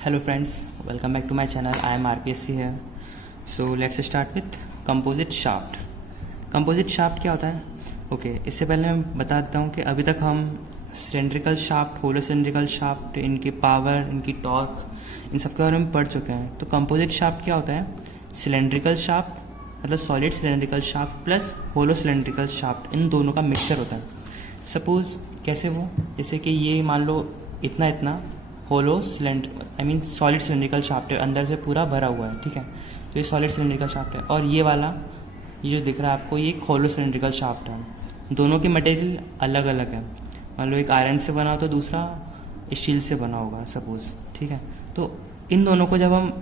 Hello friends, welcome back to my channel. I am RPSC here. So let's start with composite shaft. Composite shaft क्या होता है? Okay इससे पहले मैं बता देता हूँ कि अभी तक हम सिलेंड्रिकल शाफ्ट, होलो सिलेंड्रिकल शाफ्ट, इनकी पावर, इनकी टॉर्क, इन सब के बारे में पढ़ चुके हैं. तो कंपोजिट शाफ्ट क्या होता है? सिलेंड्रिकल शाफ्ट मतलब सॉलिड सिलेंड्रिकल शाफ्ट प्लस होलो सिलेंड्रिकल शाफ्ट, इन दोनों का मिक्सचर होता है. सपोज कैसे वो, जैसे कि ये मान लो इतना इतना hollow cylinder solid cylindrical shaft है, अंदर से पूरा भरा हुआ है, ठीक है. तो ये सॉलिड सिलेंड्रिकल शाफ्ट है और ये वाला ये जो दिख रहा है आपको, ये एक होलो सिलेंड्रिकल शाफ्ट है. दोनों के मटेरियल अलग अलग है. मान लो एक आयरन से बना हो तो दूसरा स्टील से बना होगा सपोज, ठीक है. तो इन दोनों को जब हम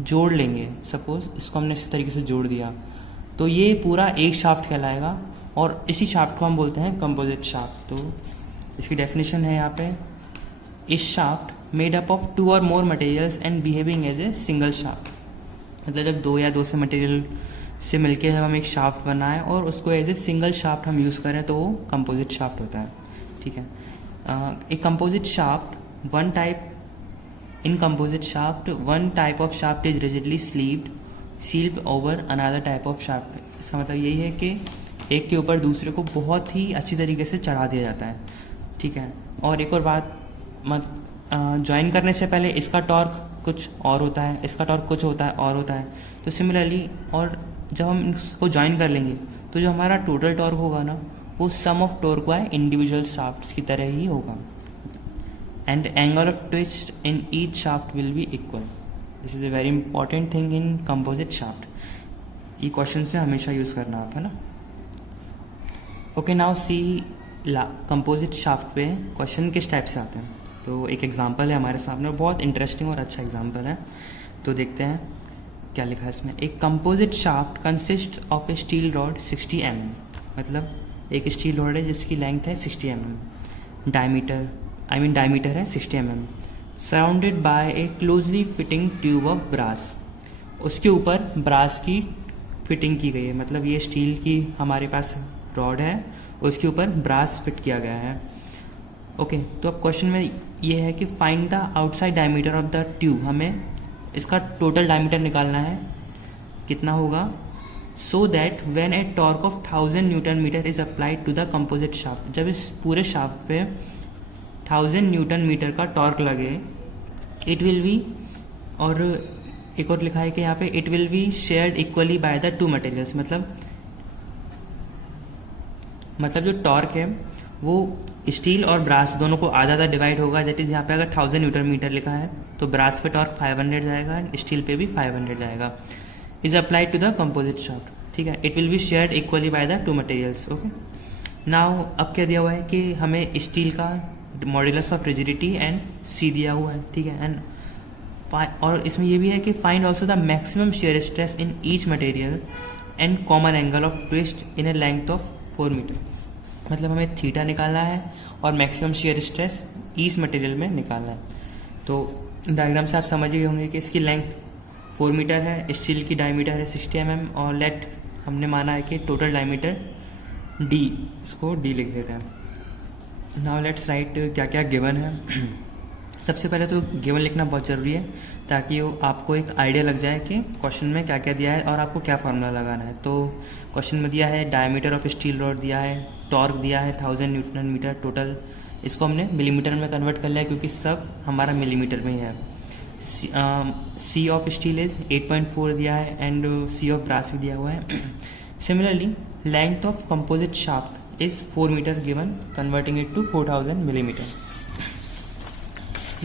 जोड़ लेंगे, सपोज इसको हमने इस तरीके से जोड़ दिया, तो ये पूरा एक शाफ्ट कहलाएगा और इसी शाफ्ट को हम बोलते हैं कंपोजिट शाफ्ट. तो इसकी डेफिनेशन है यहाँ पे, इस शाफ्ट मेड अप ऑफ 2 और more materials and behaving as a single shaft. मतलब जब 2 या 2 से मटेरियल से मिलके जब हम एक शाफ्ट बनाएं और उसको एज ए सिंगल शाफ्ट हम यूज़ करें तो वो कंपोजिट शाफ्ट होता है, ठीक है. एक composite shaft one type of shaft is rigidly sealed over another type of shaft. इसका मतलब यही है कि एक के ऊपर दूसरे को बहुत ही अच्छी तरीके से चढ़ा दिया जाता है, ठीक है. और एक और बात, ज्वाइन करने से पहले इसका टॉर्क कुछ और होता है, इसका टॉर्क कुछ होता है और होता है. तो सिमिलरली और जब हम इसको ज्वाइन कर लेंगे तो जो हमारा टोटल टॉर्क होगा ना, वो sum of torque by individual shafts की तरह ही होगा. And angle of twist in each shaft will be equal. This is a very important thing in composite shaft. ये क्वेश्चन में हमेशा यूज़ करना आप, है ना. Okay now see composite shaft पे क्वेश्चन किस टाइप से आते हैं. तो एक एग्जांपल है हमारे सामने, बहुत इंटरेस्टिंग और अच्छा एग्जांपल है. तो देखते हैं क्या लिखा है इसमें. एक composite shaft consist of A steel rod 60 mm. मतलब एक स्टील रॉड है जिसकी लेंथ है 60 mm, डायमीटर है 60 mm, surrounded by a closely fitting tube of brass. उसके ऊपर ब्रास की फिटिंग की गई है. मतलब ये स्टील की हमारे पास रॉड है, उसके ऊपर ब्रास फिट किया गया है. ओके तो अब क्वेश्चन में ये है कि find the outside diameter of the tube. हमें इसका टोटल डायमीटर निकालना है, कितना होगा, so that when a torque of 1000 newton metre is applied to the composite shaft. जब इस पूरे शाफ्ट पे 1000 न्यूटन मीटर का टॉर्क लगे, इट विल बी, और एक और लिखा है कि यहाँ पे it will be shared equally by the 2 materials. मतलब जो टॉर्क है वो स्टील और ब्रास दोनों को आधा आधा डिवाइड होगा. दैट इज यहाँ पे अगर 1000 न्यूटन मीटर लिखा है तो ब्रास पे टॉर्क 500 जाएगा एंड स्टील पे भी 500 जाएगा. Is applied to the composite shaft, ठीक है. It will be shared equally by the 2 materials. Okay now अब क्या दिया हुआ है कि हमें स्टील का modulus of rigidity and C दिया हुआ है, ठीक है. एंड और इसमें ये भी है कि find also the maximum shear stress in each material and common angle of twist in a length of 4 metre. मतलब हमें थीटा निकालना है और maximum shear stress each material में निकालना है. तो डायग्राम से आप समझ गए होंगे कि इसकी लेंथ 4 मीटर है, स्टील की डायमीटर है 60 mm और लेट हमने माना है कि टोटल डायमीटर d, इसको d लिख देते हैं. नाउ लेट्स राइट क्या क्या गिवन है. सबसे पहले तो गिवन लिखना बहुत ज़रूरी है ताकि आपको एक आइडिया लग जाए कि क्वेश्चन में क्या क्या दिया है और आपको क्या फार्मूला लगाना है. तो क्वेश्चन में दिया है डायमीटर ऑफ स्टील रॉड दिया है, टॉर्क दिया है 1000 न्यूटन मीटर टोटल. इसको हमने मिलीमीटर में कन्वर्ट कर लिया क्योंकि सब हमारा मिलीमीटर में ही है. सी ऑफ स्टील इज 8.4 दिया है एंड सी ऑफ ब्रास भी दिया हुआ है. Similarly length of composite shaft is 4 metre given, converting it to 4000 millimeter.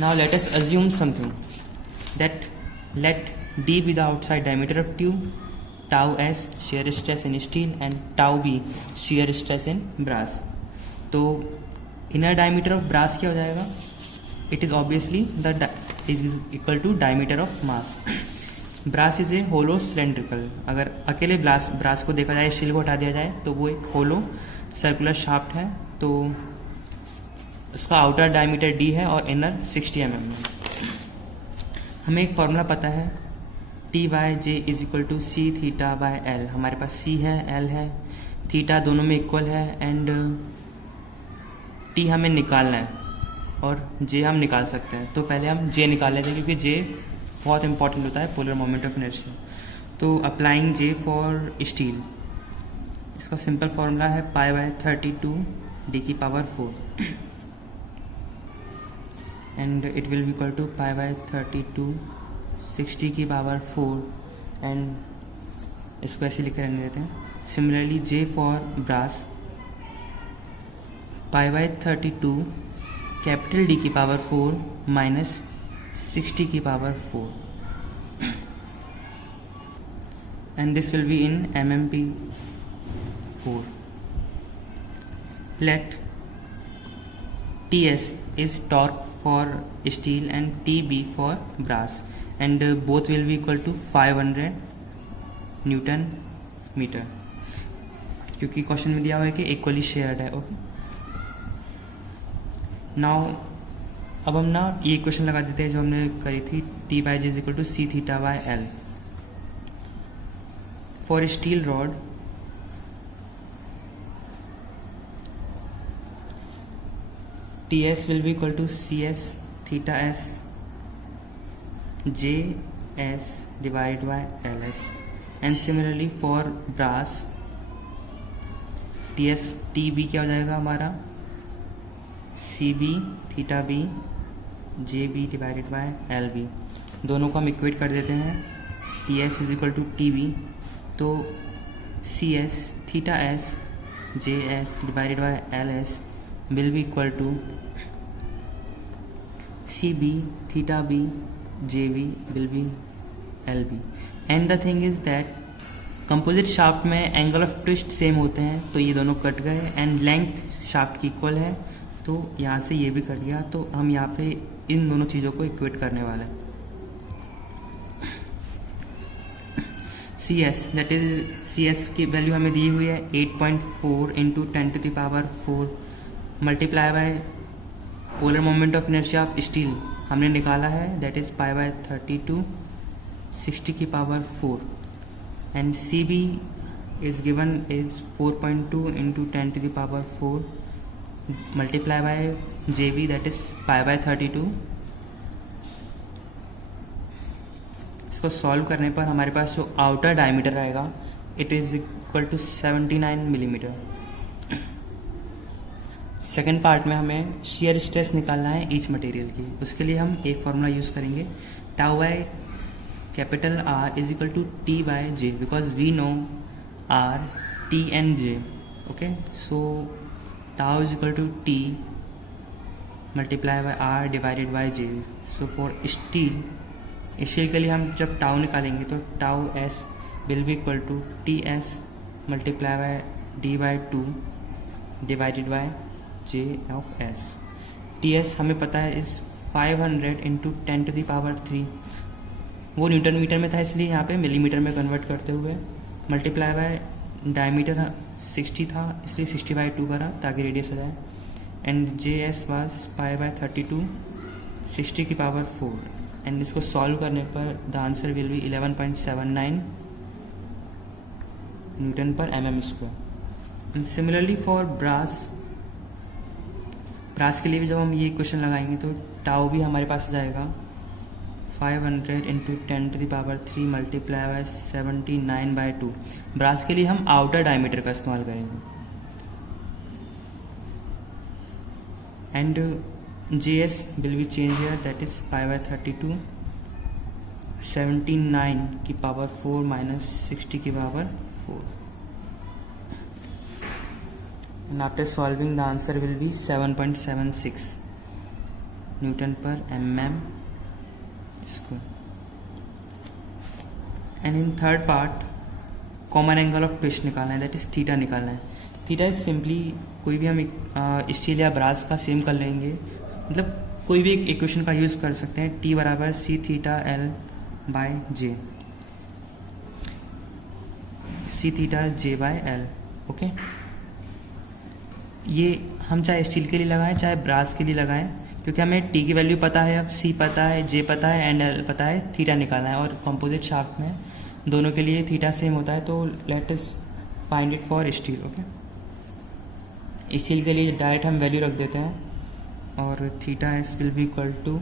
Now let us assume something, that let d be the outside diameter of tube, tau as shear stress in steel and tau be shear stress in brass. तो inner diameter of brass क्या हो जाएगा, it is obviously is equal to diameter of mass. brass is a hollow cylindrical. अगर अकेले brass को देखा जाए, steel को हटा दिया जाए तो वो एक hollow circular shaft है. तो उसका आउटर डायमीटर d है और इनर 60 mm है. हमें एक फॉर्मूला पता है, T/J is equal to C theta by L. हमारे पास c है, l है, थीटा दोनों में इक्वल है एंड t हमें निकालना है. और जे हम निकाल सकते हैं। तो पहले हम जे निकाल लेते हैं क्योंकि जे बहुत इंपॉर्टेंट होता है पोलर मोमेंट ऑफ इनर्शिया। तो अप्लाइंग जे फॉर स्टील, इसका सिंपल फॉर्मूला है π/32 d की power 4 and it will be equal to π/32 60 की पावर 4 एंड इसको ऐसे लिख रहने देते हैं। Similarly J for brass π/32 capital D की पावर 4 माइनस 60 की power 4 and this will be in MMP4. Let TS is torque for steel and TB for brass and both will be equal to 500 Newton meter क्योंकि question में दिया हुआ है कि equally shared है। Okay, now अब हम ना ये इक्वेशन लगा देते हैं जो हमने करी थी, T/J is equal to C⁻∅L। For a steel rod, TS will be equal to CS theta S JS divided by LS, and similarly for brass TB क्या हो जाएगा हमारा CB theta B JB divided by LB। दोनों को हम equate कर देते हैं। TS is equal to TB, तो CS थीटा S JS divided by LS will be equal to CB theta B JB will be LB। And the thing is that composite shaft में angle of twist same होते हैं, तो ये दोनों cut गए and length shaft की equal है, तो यहाँ से ये भी कट गया। तो हम यहाँ पे इन दोनों चीज़ों को इक्वेट करने वाले हैं। CS दैट इज CS की वैल्यू हमें दी हुई है 8.4 into 10⁴ multiply by polar moment of inertia of steel हमने निकाला है, दैट इज π/32 60 की power 4 and CB is given is 4.2 into 10⁴ multiply by JB that is π/32। इसको सॉल्व करने पर हमारे पास जो आउटर डायमीटर रहेगा it is equal to 79 millimetre. Second part में हमें शियर स्ट्रेस निकालना है ईच मटेरियल की। उसके लिए हम एक फॉर्मूला यूज़ करेंगे, τ/कैपिटल R is equal to T/J because we know R, T and J। Okay, so τ is equal to T multiply by R divided by J। So for steel के लिए हम जब टाउ निकालेंगे तो τS will be equal to TS multiply by D/2 divided by J of S। TS हमें पता है is 500 into 10⁻3, वो न्यूटन मीटर में था इसलिए यहाँ पे मिलीमीटर में कन्वर्ट करते हुए मल्टीप्लाई बाय डायमीटर 60 था इसलिए 60/2 करा ताकि रेडियस आ जाए, एंड JS वाज π/32 60 की पावर 4 एंड इसको सॉल्व करने पर the answer will be 11.79 Newton पर mm²। And similarly for brass के लिए भी जब हम ये क्वेश्चन लगाएंगे तो टाउ भी हमारे पास जाएगा 500 इंटू 10⁻3 मल्टीप्लाई बाय 79/2। ब्रास के लिए हम आउटर डायमीटर का इस्तेमाल करेंगे and JS will be changed here, that is π/32 79 की पावर 4 माइनस 60 की power 4 and after solving the answer will be 7.76 Newton पर mm²। And in third part common angle of twist निकालना है, दैट इज थीटा निकालना है। Theta is simply कोई भी हम स्टील या ब्रास का सेम कर लेंगे, मतलब कोई भी एक इक्वेशन का यूज़ कर सकते हैं, T बराबर C⁻L/J C⁻J/L। ओके, ये हम चाहे स्टील के लिए लगाएं चाहे ब्रास के लिए लगाएं, क्योंकि हमें T की वैल्यू पता है, अब C पता है, J पता है एंड L पता है, थीटा निकालना है। और कंपोजिट शाफ्ट में दोनों के लिए थीटा सेम होता है, तो let us find it for steel. Okay, steel के लिए डायरेक्ट हम वैल्यू रख देते हैं और theta S will be equal to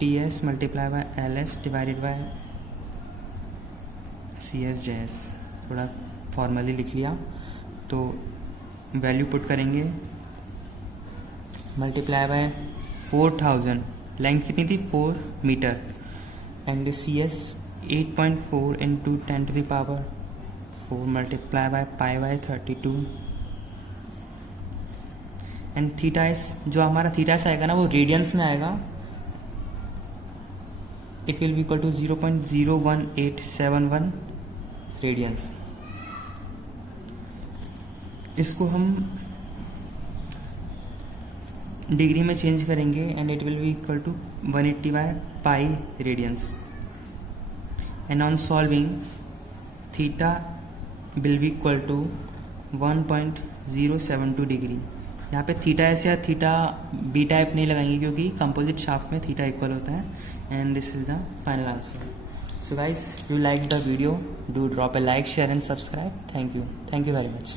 T S multiply by L S divided by C S J S. थोड़ा फॉर्मली लिख लिया, तो वैल्यू पुट करेंगे, मल्टीप्लाई बाय 4000, लेंथ कितनी थी 4 metre, and C S 8.4 into 10 to the power 4 multiply by pi by 32, and theta S, जो हमारा theta S आएगा ना वो रेडियंस में आएगा, it will be equal to 0.01871 radians. इसको हम डिग्री में चेंज करेंगे and it will be equal to 180 by pi radians, and on solving theta will be equal to 1.072 degree. यहाँ पे थीटा एस या थीटा बी टाइप नहीं लगाएंगे क्योंकि कंपोजिट शाफ्ट में थीटा इक्वल होता है, and this is the final answer. So guys, if you liked the video, do drop a like, share and subscribe. Thank you very much.